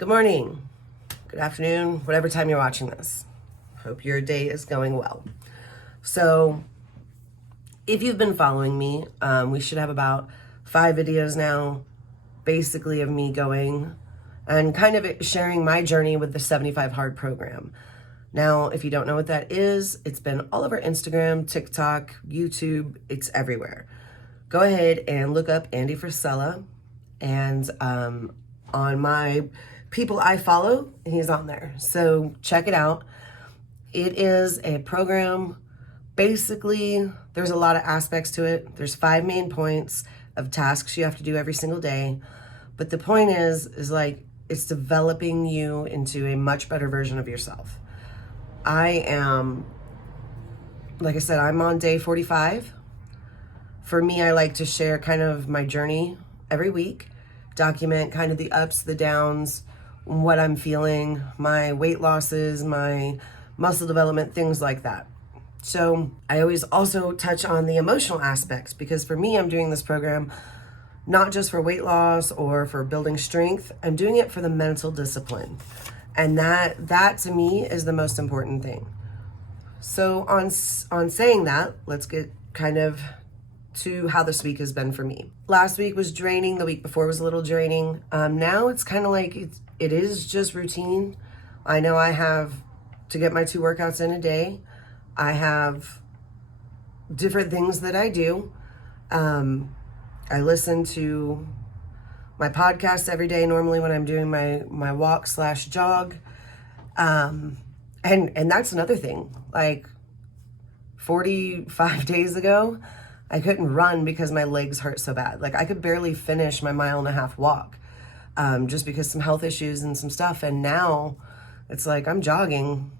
Good morning, good afternoon, whatever time you're watching this. Hope your day is going well. So, if you've been following me, we should have about 5 videos now, basically of me going and kind of sharing my journey with the 75 Hard program. Now, if you don't know what that is, it's been all over Instagram, TikTok, YouTube, it's everywhere. Go ahead and look up Andy Frisella, and on my people I follow, he's on there. So check it out. It is a program. Basically, there's a lot of aspects to it. There's 5 main points of tasks you have to do every single day. But the point is like, it's developing you into a much better version of yourself. I am, like I said, I'm on day 45. For me, I like to share kind of my journey every week, document kind of the ups, the downs, what I'm feeling, my weight losses, my muscle development, things like that. So I always also touch on the emotional aspects, because for me, I'm doing this program not just for weight loss or for building strength. I'm doing it for the mental discipline. And that to me is the most important thing. So on saying that, let's get kind of to how this week has been for me. Last week was draining. The week before was a little draining. Now it's kind of like it is just routine. I know I have to get my 2 workouts in a day. I have different things that I do. I listen to my podcast every day normally when I'm doing my walk/jog. And that's another thing. Like 45 days ago, I couldn't run because my legs hurt so bad. Like I could barely finish my 1.5 mile walk, just because some health issues and some stuff. And now it's like I'm jogging,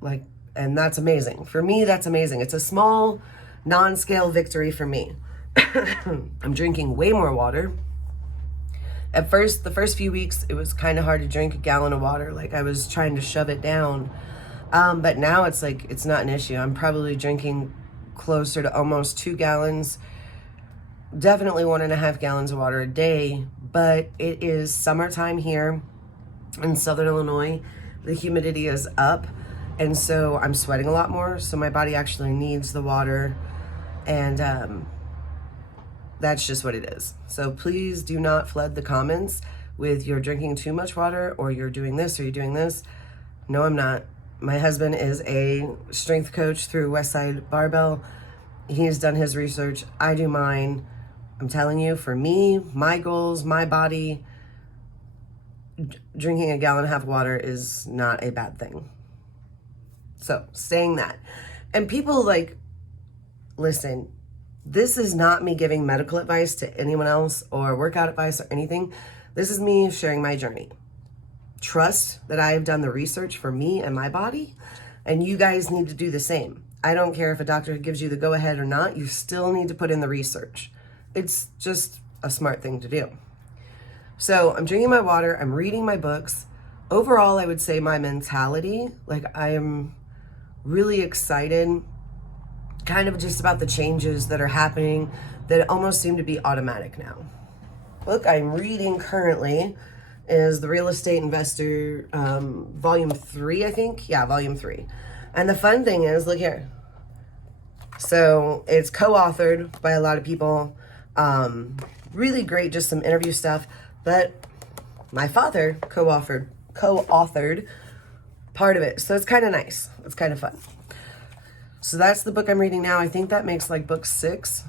like, and that's amazing. For me, that's amazing. It's a small non-scale victory for me. I'm drinking way more water. At first, the first few weeks, it was kind of hard to drink a gallon of water. Like I was trying to shove it down. But now it's like, it's not an issue. I'm probably drinking closer to almost 2 gallons, definitely 1.5 gallons of water a day. But it is summertime here in Southern Illinois. The humidity is up. And so I'm sweating a lot more. So my body actually needs the water. And, that's just what it is. So please do not flood the comments with you're drinking too much water or you're doing this or you're doing this. No, I'm not. My husband is a strength coach through Westside Barbell. He's done his research. I do mine. I'm telling you, for me, my goals, my body, drinking 1.5 gallons of water is not a bad thing. So saying that, and people like, listen, this is not me giving medical advice to anyone else or workout advice or anything. This is me sharing my journey. Trust that I have done the research for me and my body, and you guys need to do the same. I don't care if a doctor gives you the go-ahead or not, you still need to put in the research. It's just a smart thing to do. So I'm drinking my water, I'm reading my books. Overall, I would say my mentality, like I am really excited kind of just about the changes that are happening that almost seem to be automatic now. Book I'm reading currently is The Real Estate Investor, volume 3, I think. Yeah, volume 3. And the fun thing is, look here. So it's co-authored by a lot of people. Really great, just some interview stuff. But my father co-authored part of it. So it's kind of nice. It's kind of fun. So that's the book I'm reading now. I think that makes like book 6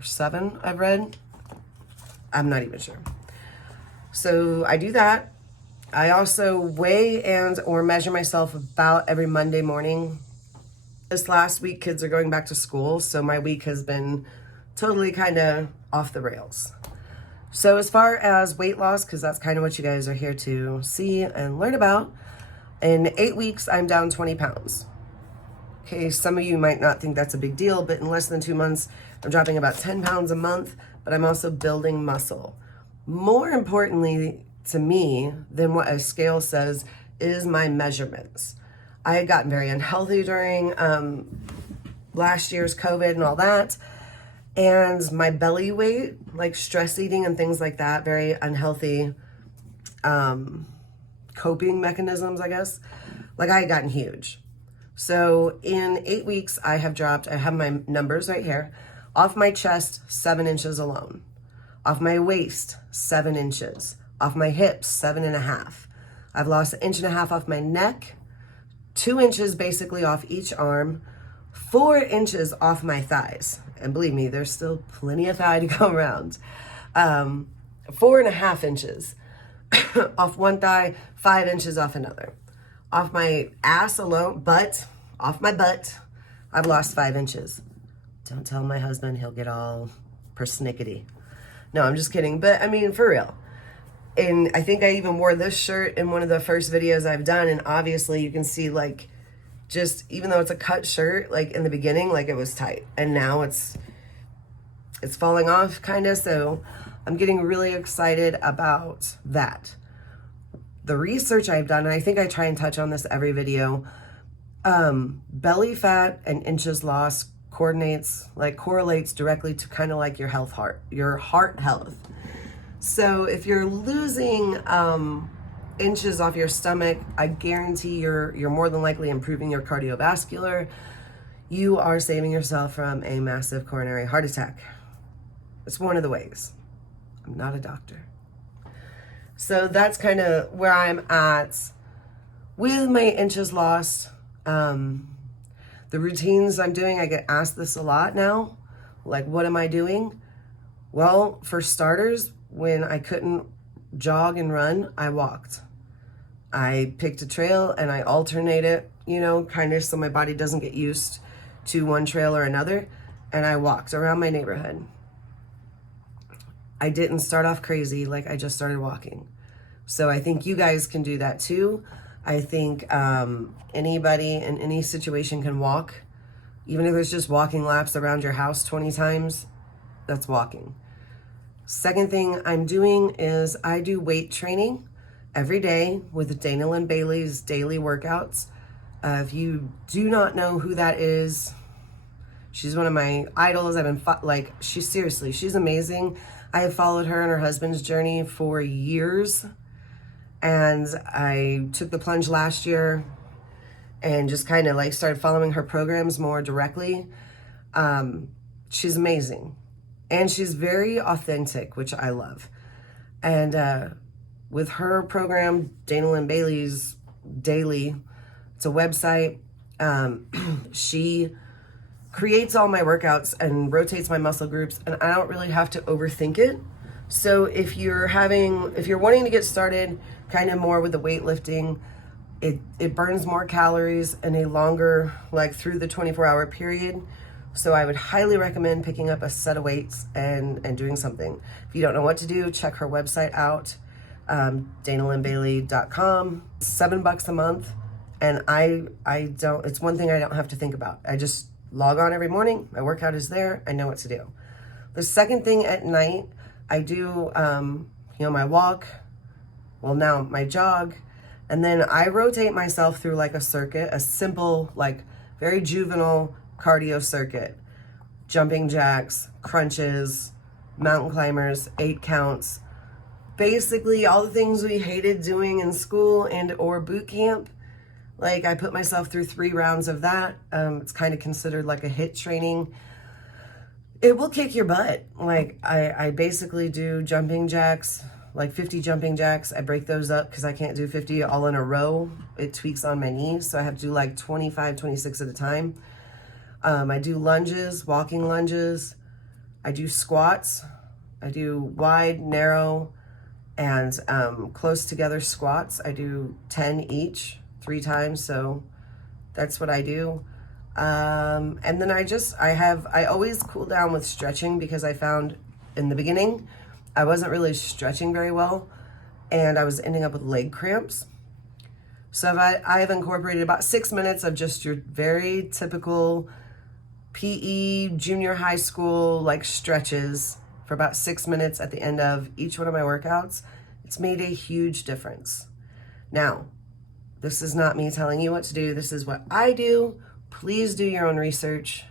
or 7 I've read. I'm not even sure. So I do that. I also weigh and or measure myself about every Monday morning. This last week, kids are going back to school, so my week has been totally kind of off the rails. So as far as weight loss, because that's kind of what you guys are here to see and learn about, in 8 weeks, I'm down 20 pounds. Okay, some of you might not think that's a big deal, but in less than 2 months, I'm dropping about 10 pounds a month, but I'm also building muscle. More importantly to me than what a scale says is my measurements. I had gotten very unhealthy during last year's COVID and all that. And my belly weight, like stress eating and things like that, very unhealthy coping mechanisms, I guess. Like I had gotten huge. So in 8 weeks, I have my numbers right here. Off my chest, 7 inches alone. Off my waist, 7 inches. Off my hips, 7.5. I've lost 1.5 inches off my neck, 2 inches basically off each arm, 4 inches off my thighs. And believe me, there's still plenty of thigh to go around. 4.5 inches off one thigh, 5 inches off another. Off my ass alone, off my butt, I've lost 5 inches. Don't tell my husband, he'll get all persnickety. No, I'm just kidding. But I mean, for real. And I think I even wore this shirt in one of the first videos I've done. And obviously you can see like, just even though it's a cut shirt, like in the beginning, like it was tight. And now it's falling off kind of. So I'm getting really excited about that. The research I've done, and I think I try and touch on this every video, belly fat and inches lost correlates directly to kind of like your heart health. So if you're losing inches off your stomach, I guarantee you're more than likely improving your cardiovascular. You are saving yourself from a massive coronary heart attack. It's one of the ways. I'm not a doctor. So that's kind of where I'm at with my inches lost. The routines I'm doing, I get asked this a lot now. Like, what am I doing? Well, for starters, when I couldn't jog and run, I walked. I picked a trail and I alternate it, kind of so my body doesn't get used to one trail or another. And I walked around my neighborhood. I didn't start off crazy, like I just started walking. So I think you guys can do that too. I think anybody in any situation can walk. Even if it's just walking laps around your house 20 times, that's walking. Second thing I'm doing is I do weight training every day with Dana Lynn Bailey's daily workouts. If you do not know who that is, she's one of my idols. She's amazing. I have followed her and her husband's journey for years. And I took the plunge last year and just kind of like started following her programs more directly. She's amazing. And she's very authentic, which I love. And with her program, Dana Lynn Bailey's Daily, it's a website. She creates all my workouts and rotates my muscle groups, and I don't really have to overthink it. So if you're wanting to get started kind of more with the weightlifting, it burns more calories in a longer, like through the 24-hour period. So I would highly recommend picking up a set of weights and doing something. If you don't know what to do, check her website out, DanaLynnBailey.com. $7 a month. And it's one thing I don't have to think about. I just log on every morning. My workout is there. I know what to do. The second thing at night, I do, my walk, now my jog, and then I rotate myself through like a circuit, a simple, like very juvenile cardio circuit. Jumping jacks, crunches, mountain climbers, 8 counts. Basically all the things we hated doing in school and or boot camp. Like I put myself through 3 rounds of that. It's kind of considered like a HIIT training. It will kick your butt. Like I basically do jumping jacks, like 50 jumping jacks. I break those up because I can't do 50 all in a row. It tweaks on my knees. So I have to do like 25, 26 at a time. I do lunges, walking lunges. I do squats. I do wide, narrow, and close together squats. I do 10 each, 3 times. So that's what I do. And then I always cool down with stretching because I found in the beginning, I wasn't really stretching very well and I was ending up with leg cramps. So I've incorporated about 6 minutes of just your very typical PE, junior high school, like stretches for about 6 minutes at the end of each one of my workouts. It's made a huge difference. Now, this is not me telling you what to do. This is what I do. Please do your own research.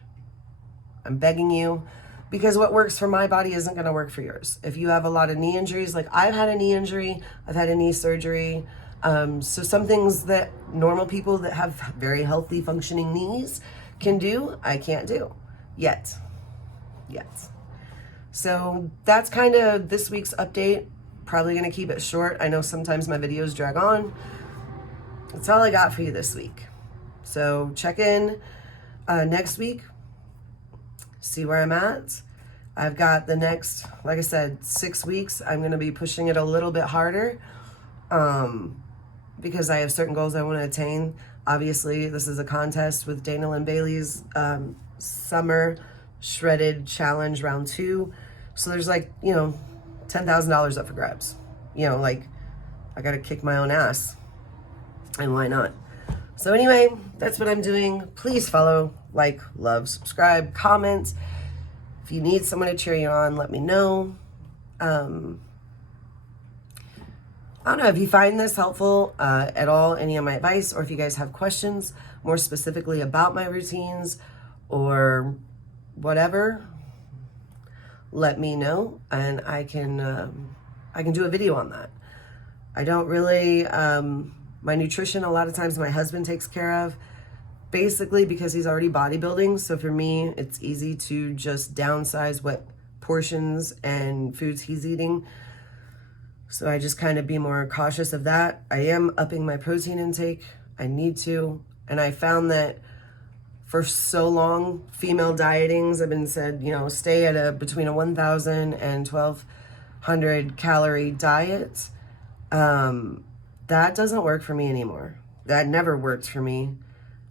I'm begging you. because what works for my body isn't going to work for yours. If you have a lot of knee injuries, like I've had a knee injury, I've had a knee surgery. So some things that normal people that have very healthy functioning knees can do, I can't do yet. So that's kind of this week's update. Probably going to keep it short. I know sometimes my videos drag on. That's all I got for you this week. So check in next week. See where I'm at. I've got the next, like I said, 6 weeks. I'm going to be pushing it a little bit harder because I have certain goals I want to attain. Obviously, this is a contest with Dana Lynn Bailey's Summer Shredded Challenge Round 2. So there's like, you know, $10,000 up for grabs. You know, like I got to kick my own ass. And why not? So anyway, that's what I'm doing. Please follow, like, love, subscribe, comment. If you need someone to cheer you on, let me know. I don't know if you find this helpful at all, any of my advice, or if you guys have questions more specifically about my routines or whatever, let me know and I can do a video on that. I don't really, my nutrition, a lot of times my husband takes care of, basically because he's already bodybuilding. So for me, it's easy to just downsize what portions and foods he's eating. So I just kind of be more cautious of that. I am upping my protein intake. I need to. And I found that for so long, female dietings have been said, you know, stay at between a 1,000 and 1,200 calorie diet. That doesn't work for me anymore. That never worked for me.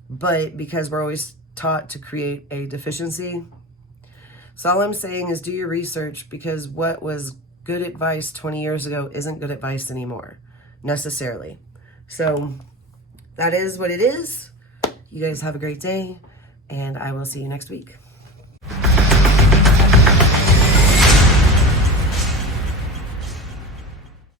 But because we're always taught to create a deficiency. So all I'm saying is do your research, because what was good advice 20 years ago isn't good advice anymore, necessarily. So that is what it is. You guys have a great day, and I will see you next week.